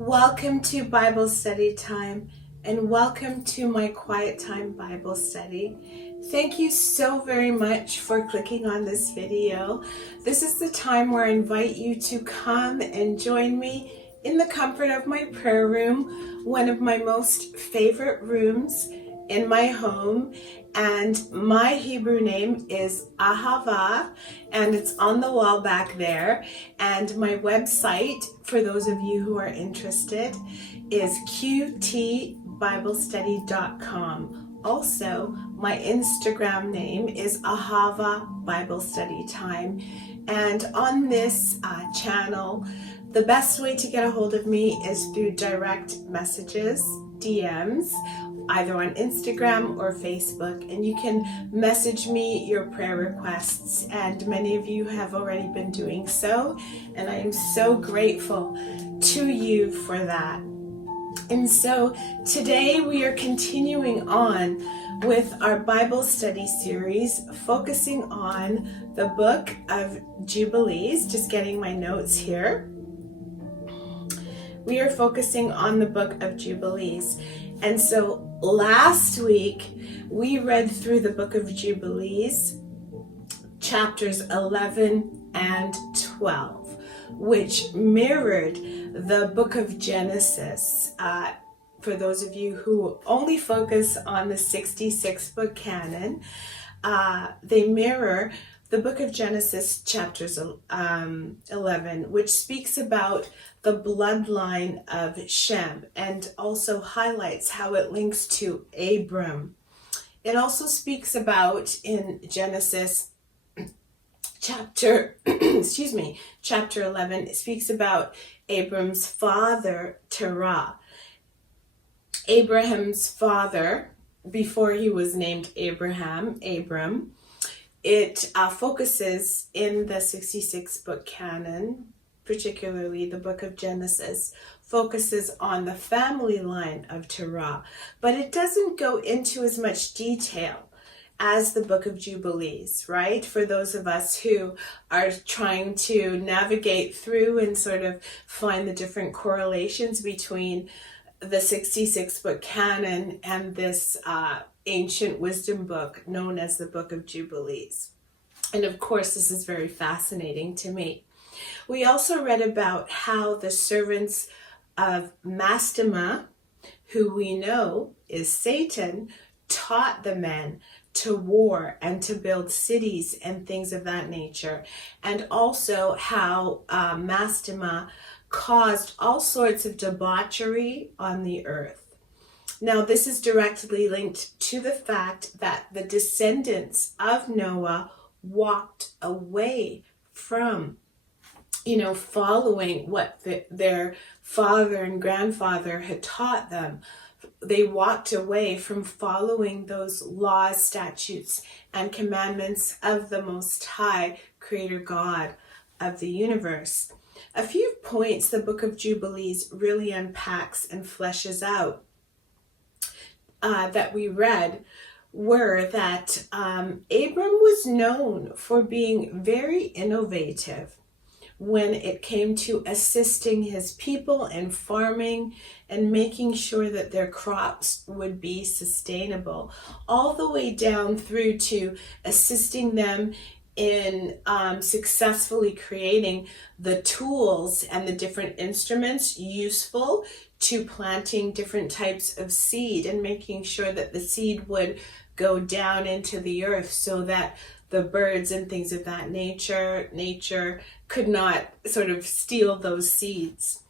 Welcome to Bible study time and welcome to my quiet time Bible study. Thank you so very much for clicking on this video. This is the time where I invite you to come and join me in the comfort of my prayer room, one of my most favorite rooms in my home. And my Hebrew name is Ahava, and it's on the wall back there. And my website, for those of you who are interested, is qtbiblestudy.com. Also, my Instagram name is Ahava Bible Study Time. And on this channel, the best way to get a hold of me is through direct messages, DMs, either on Instagram or Facebook, and you can message me your prayer requests, and many of you have already been doing so, and I am so grateful to you for that. And so today we are continuing on with our Bible study series, focusing on the book of Jubilees. Just getting my notes here. We are focusing on the book of Jubilees. And so last week we read through the book of Jubilees, chapters 11 and 12, which mirrored the book of Genesis. For those of you who only focus on the 66 book canon, they mirror the book of Genesis, chapters 11, which speaks about the bloodline of Shem and also highlights how it links to Abram. It also speaks about, in Genesis chapter 11, it speaks about Abram's father, Terah. Abraham's father, before he was named Abram. It focuses in the 66 book canon, particularly the book of Genesis, focuses on the family line of Terah, but it doesn't go into as much detail as the book of Jubilees, right? For those of us who are trying to navigate through and sort of find the different correlations between the 66 book canon and this ancient wisdom book known as the book of Jubilees. And of course, this is very fascinating to me. We also read about how the servants of Mastema, who we know is Satan, taught the men to war and to build cities and things of that nature. And also how Mastema caused all sorts of debauchery on the earth. Now, this is directly linked to the fact that the descendants of Noah walked away from, following what their father and grandfather had taught them. They walked away from following those laws, statutes, and commandments of the Most High, Creator God of the universe. A few points the book of Jubilees really unpacks and fleshes out that we read were that Abram was known for being very innovative when it came to assisting his people in farming and making sure that their crops would be sustainable, all the way down through to assisting them in successfully creating the tools and the different instruments useful to planting different types of seed and making sure that the seed would go down into the earth so that the birds and things of that nature could not sort of steal those seeds.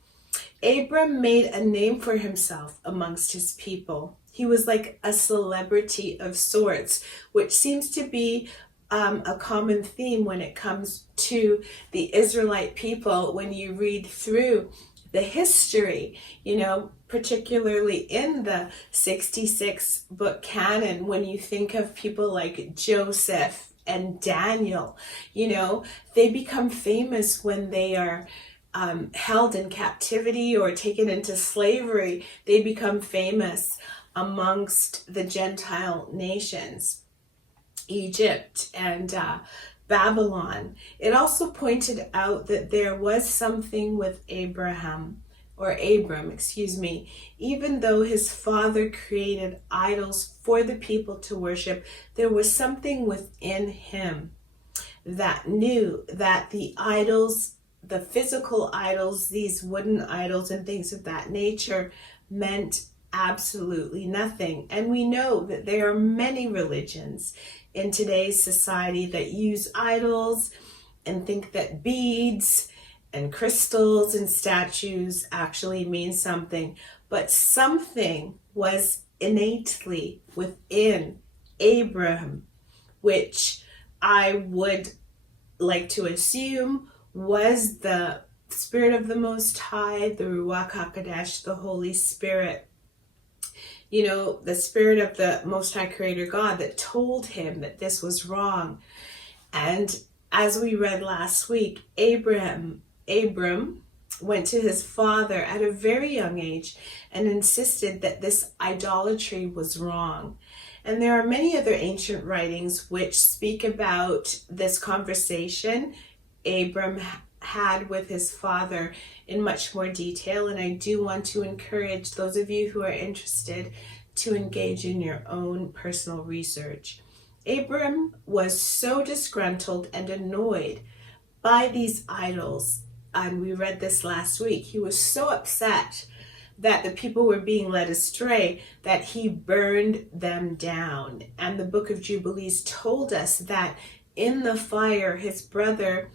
Abram made a name for himself amongst his people. He was like a celebrity of sorts, which seems to be a common theme when it comes to the Israelite people when you read through the history, particularly in the 66 book canon, when you think of people like Joseph and Daniel, they become famous when they are held in captivity or taken into slavery. They become famous amongst the Gentile nations, Egypt and Babylon. It also pointed out that there was something with Abraham or Abram, excuse me, even though his father created idols for the people to worship, there was something within him that knew that the idols, the physical idols, these wooden idols and things of that nature, meant absolutely nothing. And we know that there are many religions in today's society that use idols and think that beads and crystals and statues actually mean something. But something was innately within Abraham, which I would like to assume was the Spirit of the Most High, the Ruach HaKodesh, the Holy Spirit. You know, the Spirit of the Most High Creator God that told him that this was wrong. And as we read last week, Abram went to his father at a very young age and insisted that this idolatry was wrong. And there are many other ancient writings which speak about this conversation Abram had with his father in much more detail. And I do want to encourage those of you who are interested to engage in your own personal research. Abram was so disgruntled and annoyed by these idols, and we read this last week. He was so upset that the people were being led astray that he burned them down. And the book of Jubilees told us that in the fire, his brother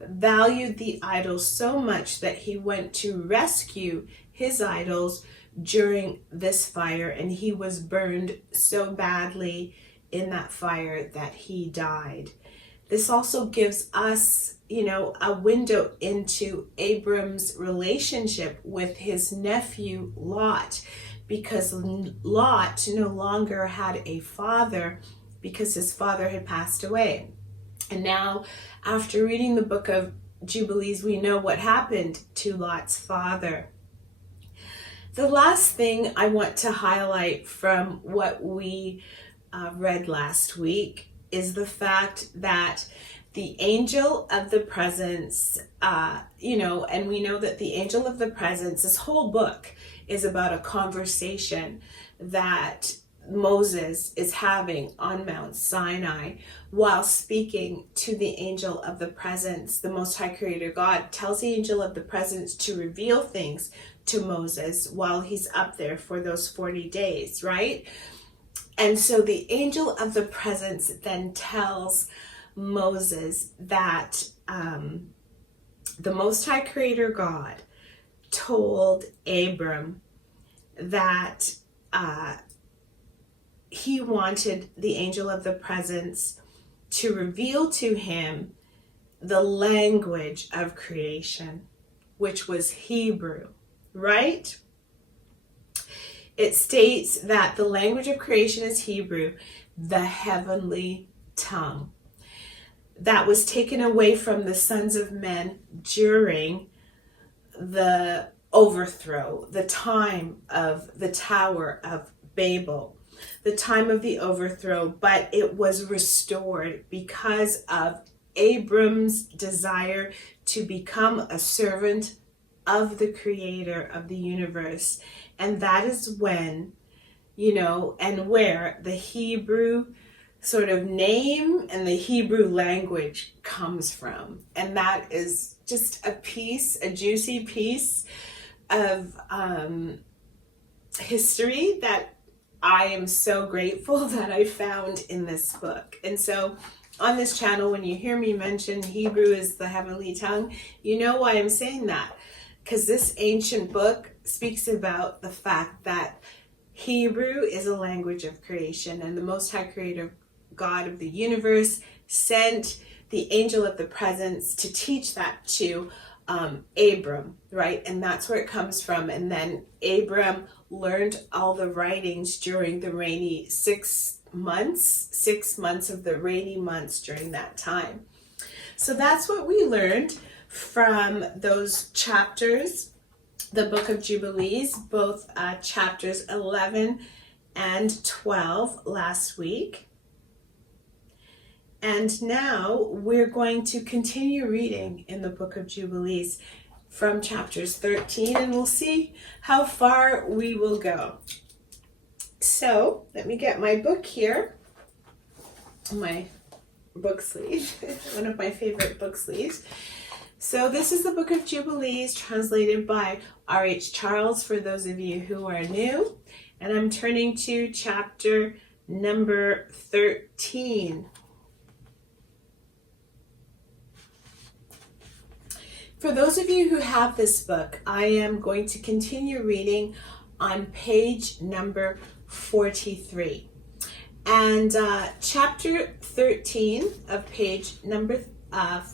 valued the idols so much that he went to rescue his idols during this fire, and he was burned so badly in that fire that he died. This also gives us, a window into Abram's relationship with his nephew Lot, because Lot no longer had a father because his father had passed away. And now, after reading the book of Jubilees, we know what happened to Lot's father. The last thing I want to highlight from what we read last week is the fact that the angel of the presence, and we know that the angel of the presence, this whole book is about a conversation that Moses is having on Mount Sinai while speaking to the angel of the presence. The Most High Creator God tells the angel of the presence to reveal things to Moses while he's up there for those 40 days, right? And so the angel of the presence then tells Moses that the Most High Creator God told Abram that he wanted the angel of the presence to reveal to him the language of creation, which was Hebrew, right? It states that the language of creation is Hebrew, the heavenly tongue, that was taken away from the sons of men during the overthrow, the time of the Tower of Babel, the time of the overthrow, but it was restored because of Abram's desire to become a servant of the Creator of the universe. And that is when, and where the Hebrew sort of name and the Hebrew language comes from. And that is just a juicy piece of history that I am so grateful that I found in this book. And so on this channel, when you hear me mention Hebrew is the heavenly tongue, you know why I'm saying that. Because this ancient book speaks about the fact that Hebrew is a language of creation, and the Most High Creator God of the universe sent the angel of the presence to teach that to Abram, right? And that's where it comes from. And then Abram learned all the writings during the rainy 6 months of the rainy months during that time. So that's what we learned from those chapters, the book of Jubilees, both chapters 11 and 12 last week. And now we're going to continue reading in the book of Jubilees. from chapters 13, and we'll see how far we will go. So let me get my book here, my book sleeve, one of my favorite book sleeves. So this is the Book of Jubilees, translated by R.H. Charles, for those of you who are new. And I'm turning to chapter number 13. For those of you who have this book, I am going to continue reading on page number 43. And chapter 13 of page number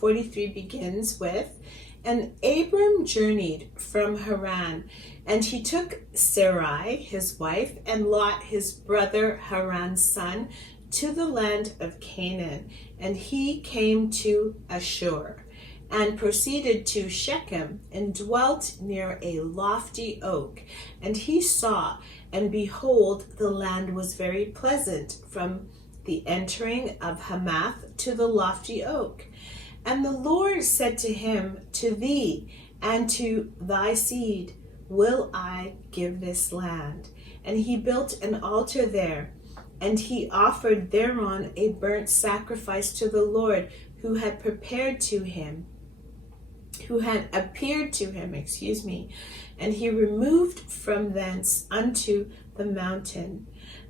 43 begins with, "And Abram journeyed from Haran, and he took Sarai, his wife, and Lot, his brother Haran's son, to the land of Canaan. And he came to Ashur, and proceeded to Shechem, and dwelt near a lofty oak. And he saw, and behold, the land was very pleasant from the entering of Hamath to the lofty oak. And the Lord said to him, To thee and to thy seed will I give this land. And he built an altar there, and he offered thereon a burnt sacrifice to the Lord, who had appeared to him, and he removed from thence unto the mountain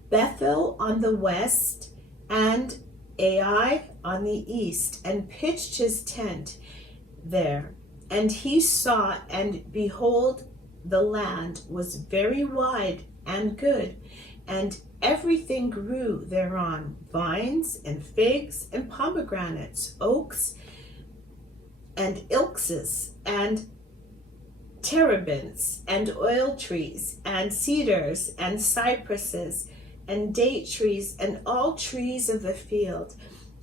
Bethel on the west, and Ai on the east, and pitched his tent there. And he saw, and behold, the land was very wide and good, and everything grew thereon, vines and figs and pomegranates, oaks and ilkes and terebinths and oil trees and cedars and cypresses and date trees and all trees of the field.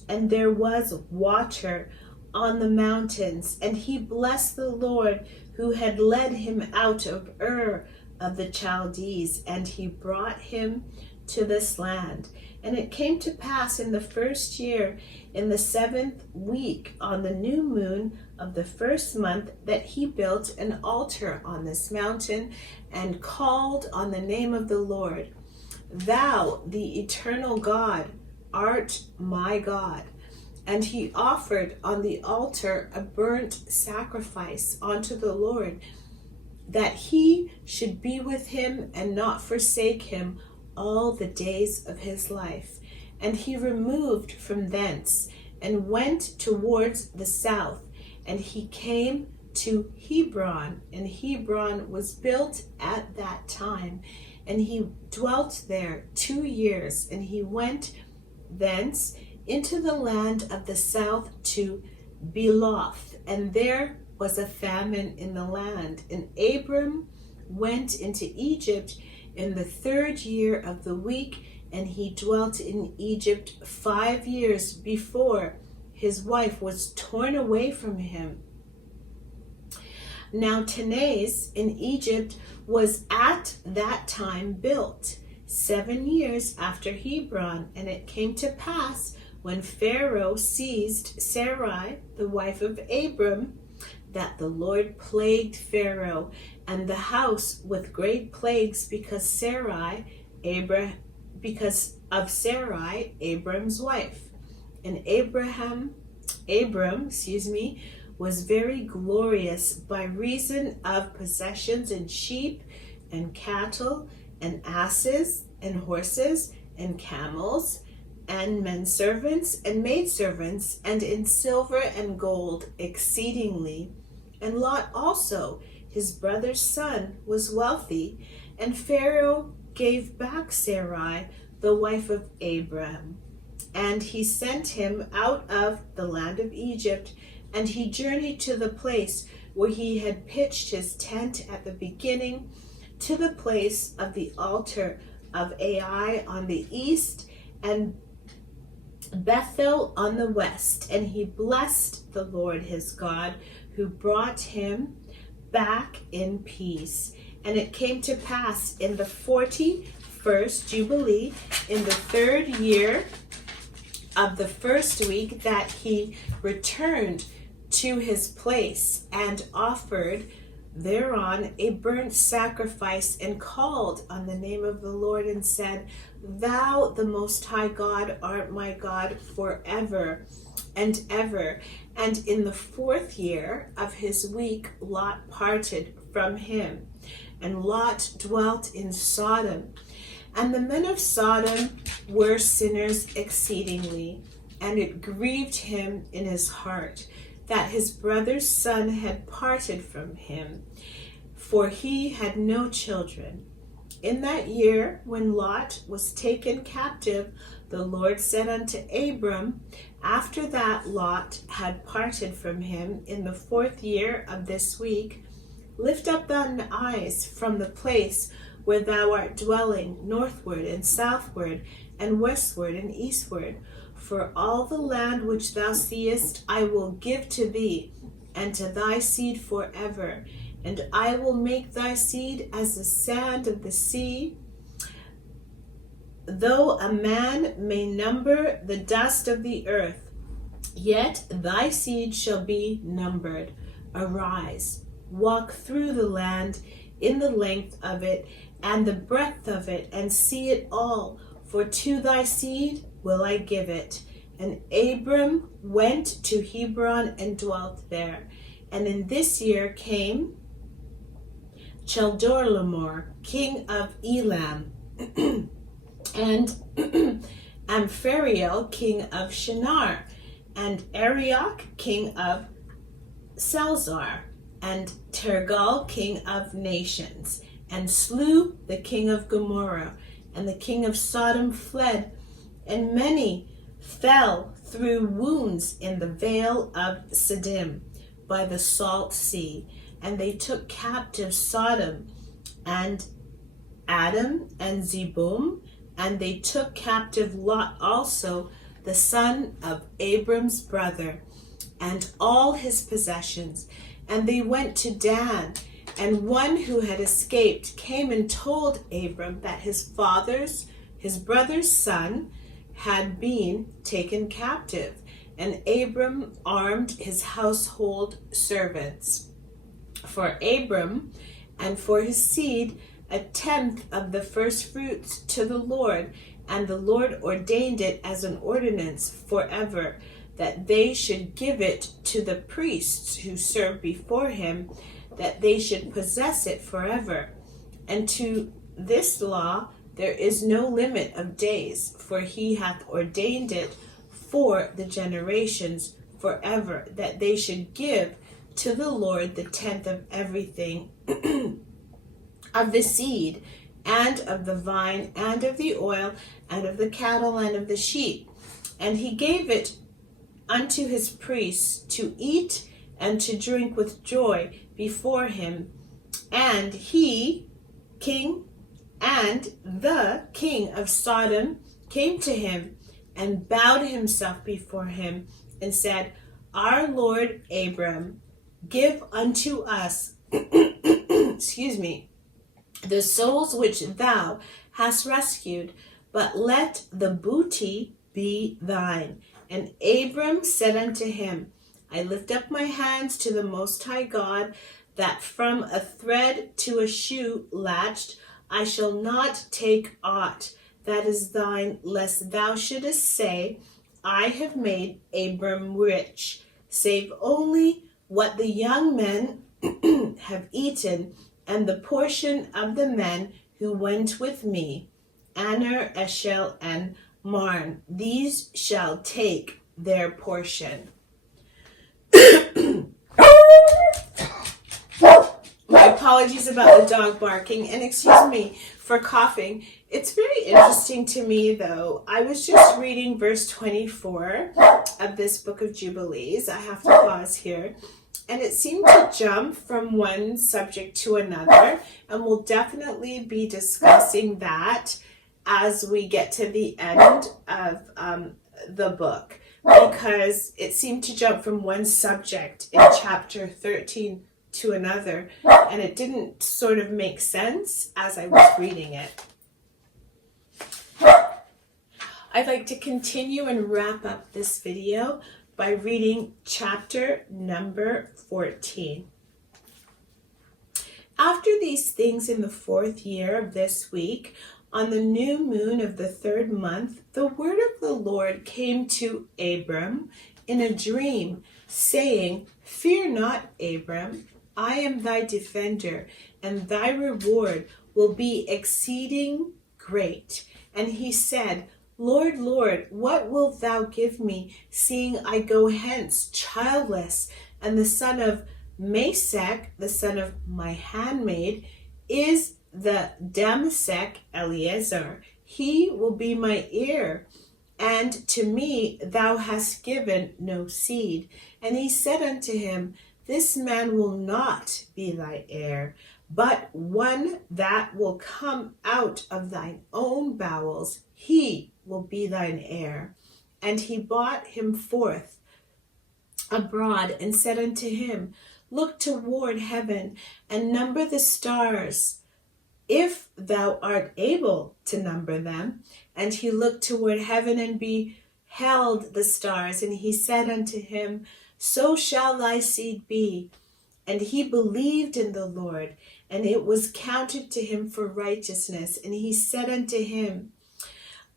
And there was water on the mountains. And he blessed the Lord, who had led him out of Ur of the Chaldees, and he brought him to this land. And it came to pass in the first year, in the 7th week, on the new moon of the first month, that he built an altar on this mountain, and called on the name of the Lord. Thou, the eternal God, art my God. And he offered on the altar a burnt sacrifice unto the Lord, that he should be with him and not forsake him all the days of his life. And he removed from thence, and went towards the south, and he came to Hebron, and Hebron was built at that time, and he dwelt there 2 years. And he went thence into the land of the south to Beloth, and there was a famine in the land. And Abram went into Egypt in the 3rd year of the week, and he dwelt in Egypt 5 years before his wife was torn away from him. Now Tanis in Egypt was at that time built 7 years after Hebron. And it came to pass, when Pharaoh seized Sarai, the wife of Abram, that the Lord plagued Pharaoh and the house with great plagues, because of Sarai, Abram's wife. And Abram, was very glorious by reason of possessions and sheep and cattle and asses and horses and camels and men servants and maid servants, and in silver and gold exceedingly. And Lot also, his brother's son, was wealthy. And Pharaoh gave back Sarai, the wife of Abram, and he sent him out of the land of Egypt. And he journeyed to the place where he had pitched his tent at the beginning, to the place of the altar of Ai on the east, and Bethel on the west. And he blessed the Lord his God, who brought him back in peace. And it came to pass in the 41st Jubilee, in the 3rd year of the 1st week, that he returned to his place and offered thereon a burnt sacrifice, and called on the name of the Lord, and said, Thou, the Most High God, art my God forever and ever. And in the 4th year of his week, Lot parted from him, and Lot dwelt in Sodom. And the men of Sodom were sinners exceedingly, and it grieved him in his heart that his brother's son had parted from him, for he had no children. In that year, when Lot was taken captive, the Lord said unto Abram, after that Lot had parted from him in the 4th year of this week, Lift up thine eyes from the place where thou art dwelling, northward and southward, and westward and eastward. For all the land which thou seest I will give to thee, and to thy seed forever. And I will make thy seed as the sand of the sea, though a man may number the dust of the earth, yet thy seed shall be numbered. Arise, walk through the land in the length of it and the breadth of it, and see it all, for to thy seed will I give it. And Abram went to Hebron and dwelt there. And in this year came Chedorlaomer, king of Elam, and Amphariel, king of Shinar, and Arioch, king of Salzar, and Tergal, king of nations, and slew the king of Gomorrah. And the king of Sodom fled, and many fell through wounds in the vale of Siddim by the salt sea. And they took captive Sodom and Adam and Zeboim, and they took captive Lot also, the son of Abram's brother, and all his possessions. And they went to Dan, and one who had escaped came and told Abram that his brother's son, had been taken captive. And Abram armed his household servants for Abram and for his seed 1/10 of the first fruits to the Lord. And the Lord ordained it as an ordinance forever, that they should give it to the priests who serve before him, that they should possess it forever. And to this law there is no limit of days, for he hath ordained it for the generations forever, that they should give to the Lord the 10th of everything, of the seed, and of the vine, and of the oil, and of the cattle, and of the sheep. And he gave it unto his priests to eat and to drink with joy before him. And he, king, and the king of Sodom came to him and bowed himself before him and said, Our Lord Abram, give unto us the souls which thou hast rescued, but let the booty be thine. And Abram said unto him, I lift up my hands to the Most High God, that from a thread to a shoe latched I shall not take aught that is thine, lest thou shouldest say, I have made Abram rich, save only what the young men have eaten, and the portion of the men who went with me, Aner, Eshel, and Marn. These shall take their portion. My apologies about the dog barking, and excuse me for coughing. It's very interesting to me, though. I was just reading verse 24 of this book of Jubilees. I have to pause here. And it seemed to jump from one subject to another, and we'll definitely be discussing that as we get to the end of the book, because it seemed to jump from one subject in chapter 13 to another, and it didn't sort of make sense as I was reading it. I'd like to continue and wrap up this video by reading chapter number 14. After these things, in the 4th year of this week, on the new moon of the 3rd month, the word of the Lord came to Abram in a dream, saying, "Fear not, Abram, I am thy defender, and thy reward will be exceeding great." And he said, "Lord, Lord, what wilt thou give me, seeing I go hence childless, and the son of Masech, the son of my handmaid, is the Damasek Eliezer. He will be my heir, and to me thou hast given no seed." And he said unto him, "This man will not be thy heir, but one that will come out of thine own bowels, he will be thine heir." And he brought him forth abroad and said unto him, "Look toward heaven and number the stars, if thou art able to number them." And he looked toward heaven and beheld the stars, and he said unto him, "So shall thy seed be." And he believed in the Lord, and it was counted to him for righteousness. And he said unto him,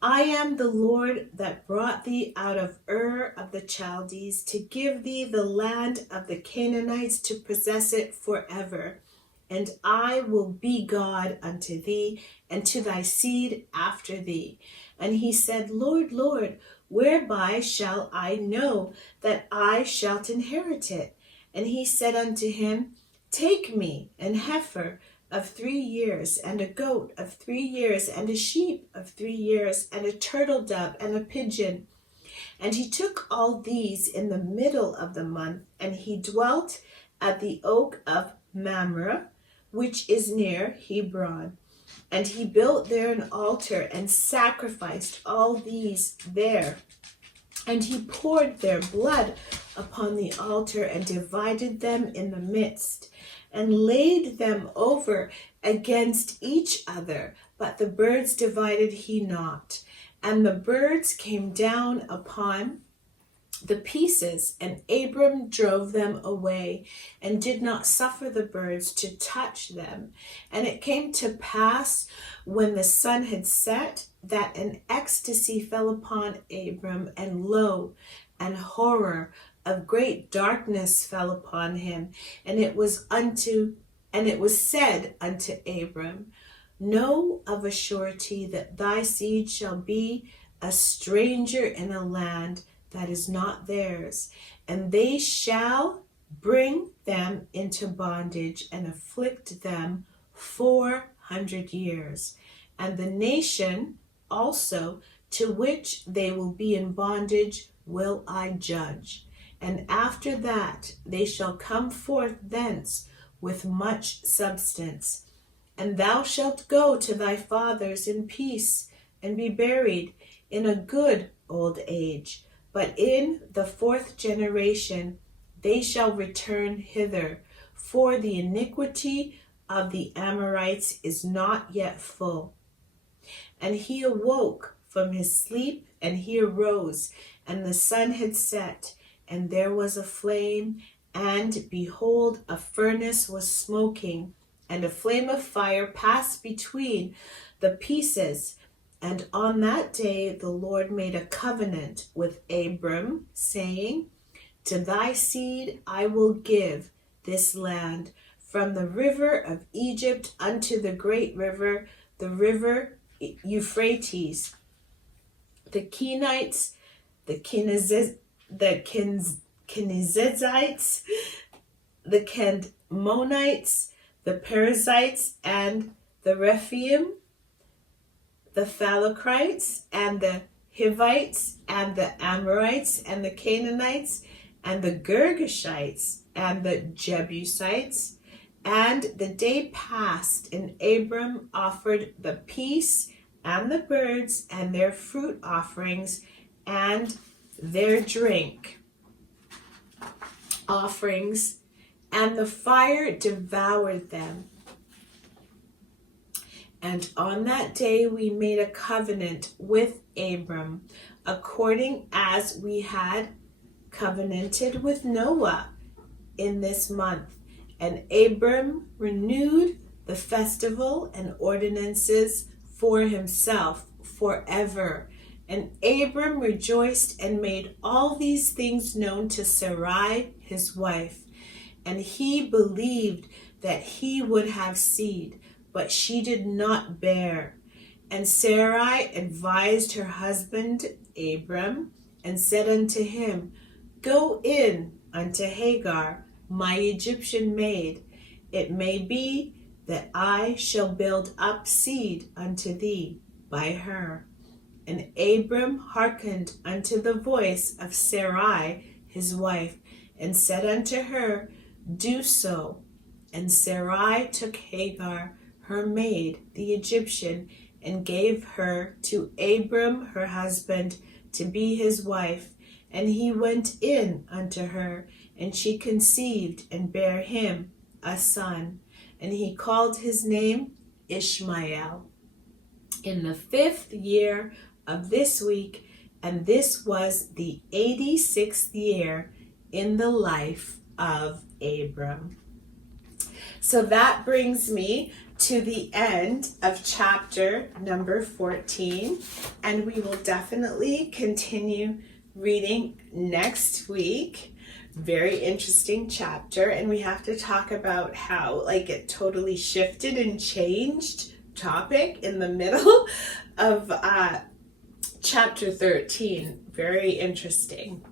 "I am the Lord that brought thee out of Ur of the Chaldees to give thee the land of the Canaanites to possess it forever. And I will be God unto thee, and to thy seed after thee." And he said, "Lord, Lord, whereby shall I know that I shall inherit it?" And he said unto him, "Take me an heifer of 3 years, and a goat of 3 years, and a sheep of 3 years, and a turtle dove, and a pigeon." And he took all these in the middle of the month, and he dwelt at the oak of Mamre, which is near Hebron. And he built there an altar, and sacrificed all these there. And he poured their blood upon the altar, and divided them in the midst, and laid them over against each other. But the birds divided he not. And the birds came down upon the pieces, and Abram drove them away, and did not suffer the birds to touch them. And it came to pass, when the sun had set, that an ecstasy fell upon Abram, and lo, an horror of great darkness fell upon him. And it was said unto Abram, "Know of a surety that thy seed shall be a stranger in a land that is not theirs, and they shall bring them into bondage, and afflict them 400 years. And the nation also to which they will be in bondage will I judge. And after that they shall come forth thence with much substance. And thou shalt go to thy fathers in peace, and be buried in a good old age. But in the 4th generation they shall return hither, for the iniquity of the Amorites is not yet full." And he awoke from his sleep, and he arose, and the sun had set, and there was a flame, and behold, a furnace was smoking, and a flame of fire passed between the pieces. And on that day the Lord made a covenant with Abram, saying, "To thy seed I will give this land, from the river of Egypt unto the great river, the river Euphrates. The Kenites, the Kenizzites, the Canaanites, the Perizzites, and the Rephaim, the Phalakites, and the Hivites, and the Amorites, and the Canaanites, and the Girgashites, and the Jebusites." And the day passed, and Abram offered the peace and the birds, and their fruit offerings, and their drink offerings, and the fire devoured them. And on that day we made a covenant with Abram, according as we had covenanted with Noah in this month, and Abram renewed the festival and ordinances for himself forever. And Abram rejoiced and made all these things known to Sarai, his wife. And he believed that he would have seed, but she did not bear. And Sarai advised her husband Abram, and said unto him, Go in unto Hagar, my Egyptian maid. It may be that I shall build up seed unto thee by her. And Abram hearkened unto the voice of Sarai his wife, and said unto her, Do so. And Sarai took Hagar, her maid, the Egyptian, and gave her to Abram her husband to be his wife. And he went in unto her, and she conceived and bare him a son. And he called his name Ishmael. In the 5th year of this week, and this was the 86th year in the life of Abram. So that brings me to the end of chapter number 14, and we will definitely continue reading next week. Very interesting chapter, and we have to talk about how it totally shifted and changed topic in the middle of chapter 13. Very interesting.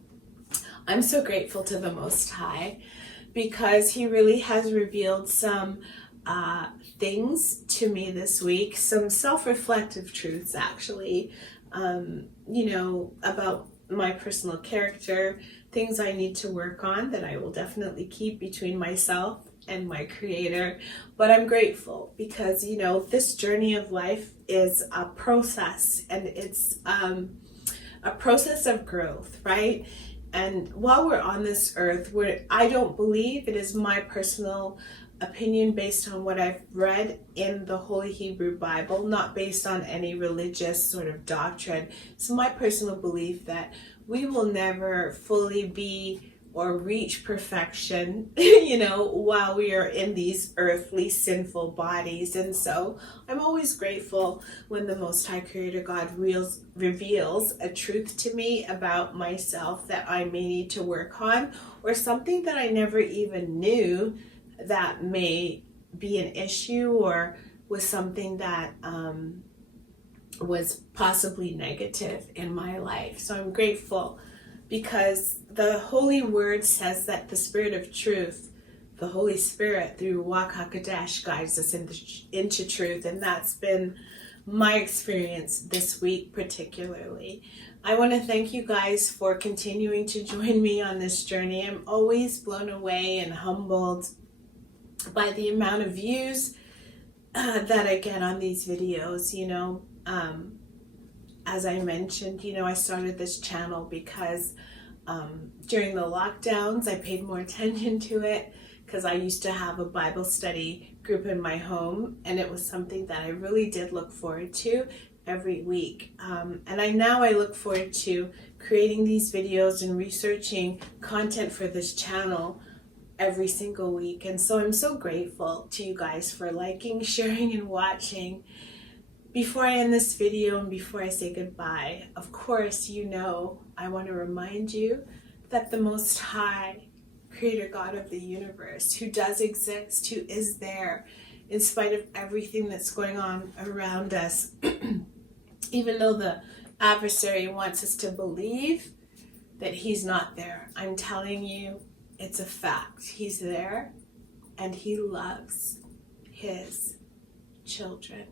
I'm so grateful to the Most High because he really has revealed some things to me this week, some self-reflective truths actually, about my personal character, things I need to work on that I will definitely keep between myself and my Creator. But I'm grateful because, this journey of life is a process, and it's a process of growth, right? And while we're on this earth, I don't believe, it is my personal opinion based on what I've read in the Holy Hebrew Bible, not based on any religious sort of doctrine. It's my personal belief that we will never fully be or reach perfection, while we are in these earthly sinful bodies. And so I'm always grateful when the Most High Creator God reveals a truth to me about myself that I may need to work on, or something that I never even knew that may be an issue or was something that was possibly negative in my life. So I'm grateful because the Holy Word says that the Spirit of Truth, the Holy Spirit through Ruach HaKodesh, guides us into truth, and that's been my experience this week particularly. I want to thank you guys for continuing to join me on this journey. I'm always blown away and humbled by the amount of views that I get on these videos. As I mentioned, I started this channel because during the lockdowns, I paid more attention to it because I used to have a Bible study group in my home, and it was something that I really did look forward to every week. And I look forward to creating these videos and researching content for this channel every single week. And so I'm so grateful to you guys for liking, sharing, and watching. Before I end this video and before I say goodbye, of course, I want to remind you that the Most High Creator God of the universe, who does exist, who is there in spite of everything that's going on around us, even though the adversary wants us to believe that he's not there, I'm telling you, it's a fact. He's there, and he loves his children.